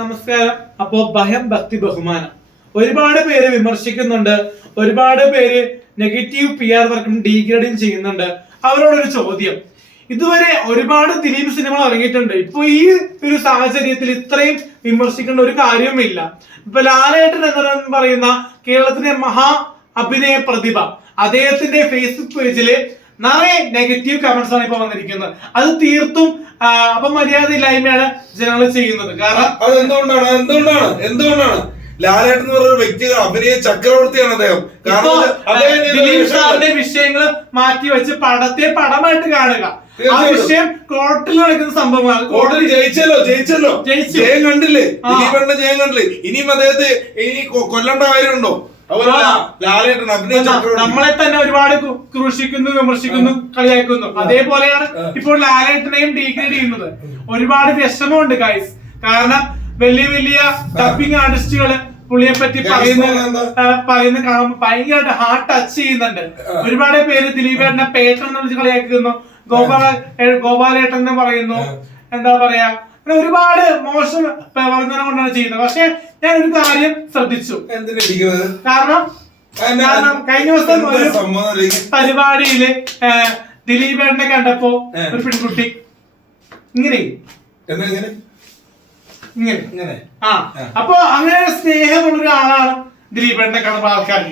നമസ്കാരം. അപ്പോ ഭയം, ഭക്തി, ബഹുമാനം ഒരുപാട് പേര് വിമർശിക്കുന്നുണ്ട്, ഒരുപാട് പേര് നെഗറ്റീവ് PR വർക്കും ഡീഗ്രേഡിങ് ചെയ്യുന്നുണ്ട്. അവരോടൊരു ചോദ്യം, ഇതുവരെ ഒരുപാട് ദിലീപ് സിനിമകൾ ഇറങ്ങിയിട്ടുണ്ട്. ഇപ്പൊ ഈ ഒരു സാഹചര്യത്തിൽ ഇത്രയും വിമർശിക്കേണ്ട ഒരു കാര്യവുമില്ല. ഇപ്പൊ ലാലേട്ടൻ എന്ന് പറയുന്ന കേരളത്തിലെ മഹാ അഭിനയ പ്രതിഭ, അദ്ദേഹത്തിന്റെ ഫേസ്ബുക്ക് പേജില് നിറയെ നെഗറ്റീവ് കമന്റ്സ് ആണ് ഇപ്പൊ വന്നിരിക്കുന്നത്. അത് തീർത്തും അപമര്യാദയില്ലായ്മയാണ് ജനങ്ങൾ ചെയ്യുന്നത്. കാരണം അത് എന്തുകൊണ്ടാണ് ലാലേട്ടൻ എന്ന് പറയുന്ന വ്യക്തി അഭിനയ ചക്രവർത്തിയാണ് അദ്ദേഹം. ദിലീപ് സാറിന്റെ വിഷയങ്ങൾ മാറ്റി വെച്ച് പടത്തെ പടമായിട്ട് കാണുക. ആ വിഷയം കോർട്ടിൽ നടക്കുന്ന സംഭവമാണ്. കോടതി ജയിച്ചല്ലോ ജയം കണ്ടില്ലേ, ദിലീപേട്ടന്റെ ജയം കണ്ടില്ലേ? ഇനിയും അദ്ദേഹത്തെ ഇനി കൊല്ലേണ്ട കാര്യമുണ്ടോ? നമ്മളെ തന്നെ ഒരുപാട് ക്രൂശിക്കുന്നു, വിമർശിക്കുന്നു, കളിയാക്കുന്നു. അതേപോലെയാണ് ഇപ്പോൾ ലാലേട്ടനെയും ഡീഗ്രേഡ് ചെയ്യുന്നത്. ഒരുപാട് വിഷമമുണ്ട് ഗൈസ്. കാരണം വലിയ വലിയ ഡബിങ് ആർട്ടിസ്റ്റുകള് പുള്ളിയെ പറ്റി പറയുന്ന കാണുമ്പോൾ ഭയങ്കരമായിട്ട് ഹാർട്ട് ടച്ച് ചെയ്യുന്നുണ്ട്. ഒരുപാട് പേര് ദിലീപേട്ടനെ പേട്ടൻ എന്ന് വിളിച്ച് കളിയാക്കുന്നു, ഗോപാലേട്ടൻ എന്ന് പറയുന്നു. എന്താ പറയാ, ഒരുപാട് മോശം പ്രവർത്തനം കൊണ്ടാണ് ചെയ്യുന്നത്. പക്ഷെ ഞാൻ ഒരു കാര്യം ശ്രദ്ധിച്ചു. കാരണം കഴിഞ്ഞ ദിവസം ഒരു പരിപാടിയില് ദിലീപേട്ടനെ കണ്ടപ്പോ ഒരു പെൺകുട്ടി ഇങ്ങനെ അപ്പൊ അങ്ങനെ സ്നേഹമുള്ള ഒരാളാണ് ദിലീപേട്ടനെ കാണുമ്പോ ആൾക്കാർ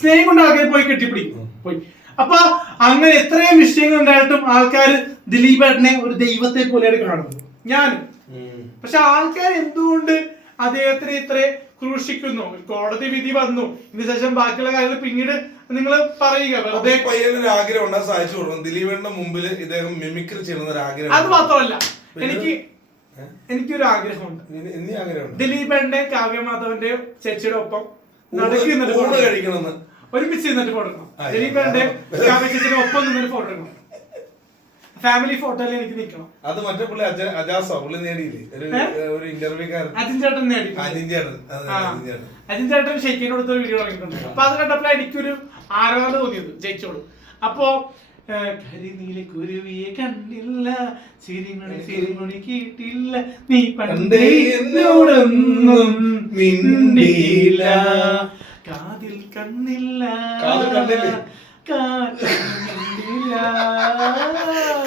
സ്നേഹം കൊണ്ട് ആൾക്കാർ പോയി കെട്ടിപ്പിടിക്കും പോയി. അപ്പൊ അങ്ങനെ എത്രയും വിഷയങ്ങൾ ഉണ്ടായിട്ടും ആൾക്കാർ ദിലീപേട്ടനെ ഒരു ദൈവത്തെ പോലെയാണ് കാണുന്നത് ഞാൻ. പക്ഷെ ആൾക്കാർ എന്തുകൊണ്ട് അദ്ദേഹത്തിന് ഇത്ര ക്രൂശിക്കുന്നു? കോടതി വിധി വന്നു, ഇതിനുശേഷം ബാക്കിയുള്ള കാര്യങ്ങൾ പിന്നീട് നിങ്ങൾ പറയുക. വെറുതെ പയ്യനൊരു ആഗ്രഹം ഉണ്ടാ സാധിച്ചു കൊടുക്കും. ദിലീപേട്ടന്റെ മുമ്പിൽ ഇദ്ദേഹം മിമിക്രി ചെയ്യുന്ന ഒരു ആഗ്രഹം. അത് മാത്രമല്ല, എനിക്കൊരു ആഗ്രഹമുണ്ട്. ദിലീപേട്ടന്റെ കാവ്യമാധവന്റെ ചേച്ചിയുടെ ഒപ്പം കഴിക്കണമെന്ന് ഒരുമിച്ച് നിന്നിട്ട് ഫോട്ടോ എടുക്കണം. ദിലീപേട്ടന്റെ കാവ്യ ചേച്ചിയുടെ ഒപ്പം നിന്നൊരു ഫോട്ടോ എടുക്കണം. ഫാമിലി ഫോട്ടോയിൽ എനിക്ക് നിൽക്കണം. അത് മറ്റേ പുള്ളി അജാസോ പുള്ളി നേടിയില്ലേ ഒരു ഇന്റർവ്യൂക്കാരൻ അജിൻ ചേട്ടൻ നേടി. അജിൻ ചേട്ടൻ ഷെയ്ക്കിന് കൊടുത്തൊരു വീഡിയോ ഇറങ്ങിയിട്ടുണ്ട്. അപ്പൊ അത് കണ്ടപ്പോൾ എനിക്കൊരു ആരാധന തോന്നിയത് ചേച്ചിയോട്. അപ്പോ കരിനീല കുരുവിയെ കണ്ടില്ല, ചിരിമണി കേട്ടില്ല, നീ പണ്ടേ എന്നോടൊന്നും മിണ്ടിയില്ല, കാതിൽ കണ്ണില്ല,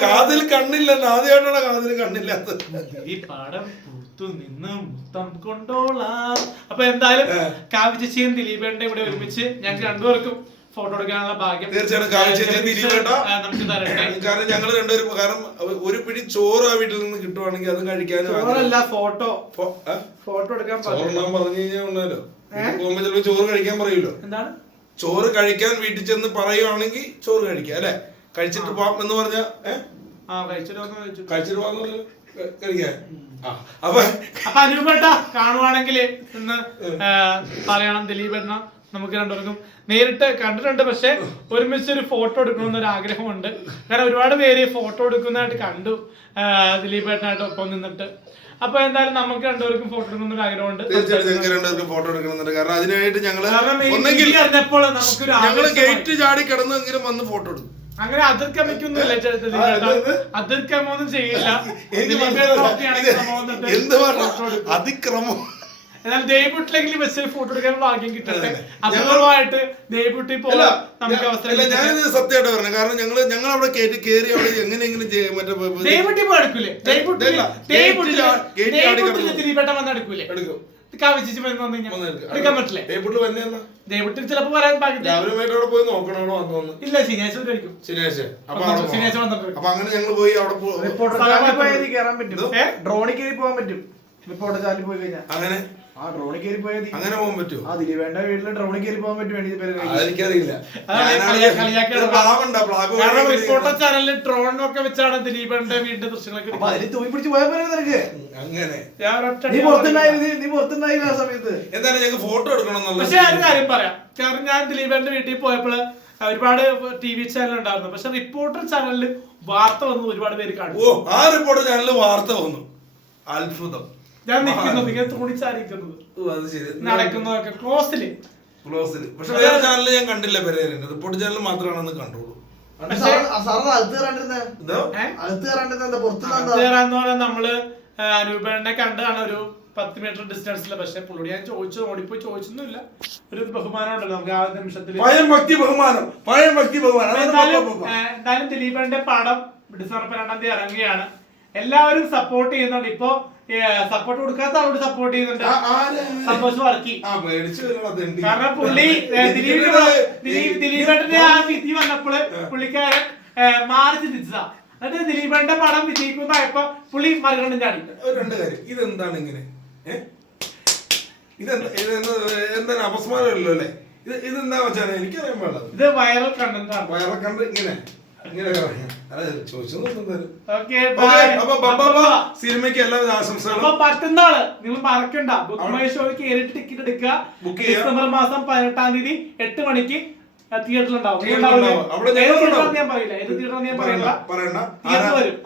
കാതിൽ കണ്ണില്ലെന്ന് ആദ്യമായിട്ടാണ് കാതിൽ കണ്ണില്ലാത്തത്. ഈ പാടം പുറത്തു നിന്ന് മുത്തം കൊണ്ടോളാം. അപ്പൊ എന്തായാലും കാവ്യ ചേച്ചിയും ദിലീപേട്ടന്റെ ഇവിടെ ഒരുമിച്ച് ഞങ്ങൾക്ക് രണ്ടുപേർക്കും ഫോട്ടോ എടുക്കാനുള്ള ഭാഗ്യം തീർച്ചയായിട്ടും കാരണം ഞങ്ങൾ രണ്ടുപേരും, കാരണം ഒരു പിടി ചോറ് ആ വീട്ടിൽ നിന്ന് കിട്ടുവാണെങ്കിൽ അത് കഴിക്കാനും ഫോട്ടോ എടുക്കാൻ പറഞ്ഞു കഴിഞ്ഞാൽ ഉണ്ടല്ലോ പോകുമ്പോ ചിലപ്പോ ചോറ് കഴിക്കാൻ പറയൂല്ലോ. എന്താണ് ചോറ് കഴിക്കാൻ വീട്ടിൽ ചെന്ന് പറയുവാണെങ്കിൽ ചോറ് കഴിക്കാം അല്ലെ, കഴിച്ചിട്ട് പോവാം എന്ന് പറഞ്ഞാ കഴിച്ചിട്ട് പോവാന്ന് കഴിക്കാൻ. അപ്പൊ അനുപേട്ട കാണുവാണെങ്കിൽ ഇന്ന് പറയണം, ദിലീപേട്ട നമുക്ക് രണ്ടുപേർക്കും നേരിട്ട് കണ്ടിട്ടുണ്ട്. പക്ഷെ ഒരുമിച്ച് ഒരു ഫോട്ടോ എടുക്കണമെന്നൊരു ആഗ്രഹമുണ്ട്. കാരണം ഒരുപാട് പേര് ഫോട്ടോ എടുക്കുന്നതായിട്ട് കണ്ടു ദിലീപേട്ടനായിട്ട് ഒപ്പം നിന്നിട്ട്. അപ്പൊ എന്തായാലും നമുക്ക് രണ്ടുപേർക്കും ഫോട്ടോ എടുക്കുന്ന ഒരു ആഗ്രഹമുണ്ട്. തീർച്ചയായിട്ടും ഫോട്ടോ എടുക്കണമെന്നുണ്ട്. കാരണം അതിനായിട്ട് ഞങ്ങള് ഗേറ്റ് ചാടി കിടന്നെങ്കിലും വന്ന് ഫോട്ടോ എടുക്കും. അങ്ങനെ അതിർക്കമൊന്നുമില്ല, അതിർക്കമൊന്നും ചെയ്യില്ല. അതിക്രമം എന്നാൽ ദേവൂട്ടിലെങ്കിലും വെച്ച് ഫോട്ടോ എടുക്കാൻ ഭാഗ്യം കിട്ടട്ടെ. അപൂർവമായിട്ട് ദേവൂട്ടി പോലെ നമുക്ക് അവസരം. ഞാനിത് സത്യമായിട്ട് പറഞ്ഞു. കാരണം ഞങ്ങൾ അവിടെ കയറി അവിടെ എങ്ങനെയെങ്കിലും ദേവൂട്ടി പോയി എടുക്കൂലേ? ദിലീപേട്ട വന്ന് എടുക്കൂലേ? എടുക്കാൻ പറ്റില്ലേ? ദേവൂട്ടിൽ ചിലപ്പോ വരാൻ പോയി നോക്കണോ വന്നു. ഇല്ല, ശനിയാഴ്ച വന്നിട്ടുണ്ട്. അപ്പൊ അങ്ങനെ ഞങ്ങൾ പോയി അവിടെ ഡ്രോണിൽ കയറി പോകാൻ പറ്റും. റിപ്പോർട്ട് ചാനലിൽ പോയി കഴിഞ്ഞാൽ അങ്ങനെ അങ്ങനെ പോകാൻ പറ്റുമോ? ആ ദിലീപേട്ട വീട്ടില് ഡ്രോണിൽ കയറി പോകാൻ പറ്റും. എനിക്കറിയില്ല. റിപ്പോർട്ടർ ചാനലിൽ ഡ്രോണൊക്കെ വെച്ചാണ് ദിലീപേട്ടന്റെ വീടിന്റെ ദൃശ്യങ്ങളൊക്കെ അതിൽ തൂങ്ങി പിടിച്ച് പോയാൽ പോലെ നിനക്ക്. അങ്ങനെ നീ പുറത്തുണ്ടായില്ല ആ സമയത്ത്. എന്തായാലും ഞങ്ങൾക്ക് ഫോട്ടോ എടുക്കണം. പക്ഷെ ഒരു കാര്യം പറയാം, കാരണം ഞാൻ ദിലീപേട്ടന്റെ വീട്ടിൽ പോയപ്പോൾ ഒരുപാട് TV ചാനൽ ഉണ്ടായിരുന്നു. പക്ഷെ റിപ്പോർട്ടർ ചാനലിൽ വാർത്ത വന്നു ഒരുപാട് പേര് കാണും. ഓ, ആ റിപ്പോർട്ടർ ചാനലിൽ വാർത്ത വന്നു. അത്ഭുതം. ഞാൻ നിൽക്കുന്നത് ഇങ്ങനെ തുണിച്ചാരിക്കുന്നത് നടക്കുന്നതൊക്കെ ക്ലോസില്. പക്ഷെ വേറെ ചാനലിൽ ഞാൻ കണ്ടില്ല. പെരേരന്റെ റിപ്പോർട്ട് ചാനൽ മാത്രമാണെന്ന് കണ്ടോളൂ. നമ്മള് അനൂപേട്ടനെ കണ്ടാണ് ഒരു 10 മീറ്റർ ഡിസ്റ്റൻസിൽ. പക്ഷെ പുള്ളിയോട് ഞാൻ ചോദിച്ചു, ഓടിപ്പോയി ചോദിച്ചൊന്നുമില്ല. ഒരു ബഹുമാനം ഉണ്ടല്ലോ നമുക്ക് ആ നിമിഷത്തിൽ. പഴയ ഭക്തി ബഹുമാനം. എന്തായാലും ദിലീപന്റെ പടം ഡിസംബർ 12-ാം തീയതി ഇറങ്ങുകയാണ്. എല്ലാവരും സപ്പോർട്ട് ചെയ്യുന്നുണ്ട്. ഇപ്പൊ സപ്പോർട്ട് കൊടുക്കാത്ത ആളോട് സപ്പോർട്ട് ചെയ്യുന്നുണ്ട്. സന്തോഷ് വർക്കി. കാരണം പുള്ളി ദിലീപേട്ടന്റെ ആ വിധി വന്നപ്പോൾ പുള്ളിക്കാരൻ മാറി ചിന്തിച്ചതാ. എന്നിട്ട് ദിലീപന്റെ പടം വിജയിക്കുന്നതായപ്പോ പുള്ളി മറികണ്ഠം ചാടി. രണ്ട് കാര്യം, ഇതെന്താണ് ഇങ്ങനെ? എന്താണ് അപസ്മാരമല്ലോ അല്ലെ? ഇതെന്താ വെച്ചാൽ എനിക്കറിയാൻ പാടില്ല. ഇത് വൈറൽ കണ്ടന്റ് ആണ്. വൈറൽ കണ്ട് ഇങ്ങനെ സിനിമയ്ക്ക് എല്ലാവിധ ആശംസകളും. പറ്റുന്നാള് നിങ്ങൾ മറക്കണ്ട, ബുക്ക് മൈ ഷോയിൽ കയറിയിട്ട് ടിക്കറ്റ് എടുക്കുക. ഡിസംബർ മാസം 18-ാം തീയതി 8 മണിക്ക് തിയേറ്ററിൽ ഉണ്ടാവും. ഞാൻ പറയില്ല ഏത് തിയേറ്റർ ഞാൻ പറയണ്ട.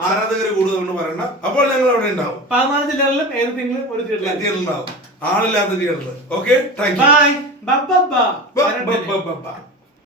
ആരാധകര് കൂടുതൽ പറയണ്ട. അപ്പോൾ ഞങ്ങൾ അവിടെ ഉണ്ടാവും. 14 ജില്ലകളിലും ഏതെങ്കിലും ഒരു തിയേറ്ററിൽ ഉണ്ടാവും. ആളില്ലാത്ത തിയേറ്ററിൽ. Okay, thank you. ബൈ.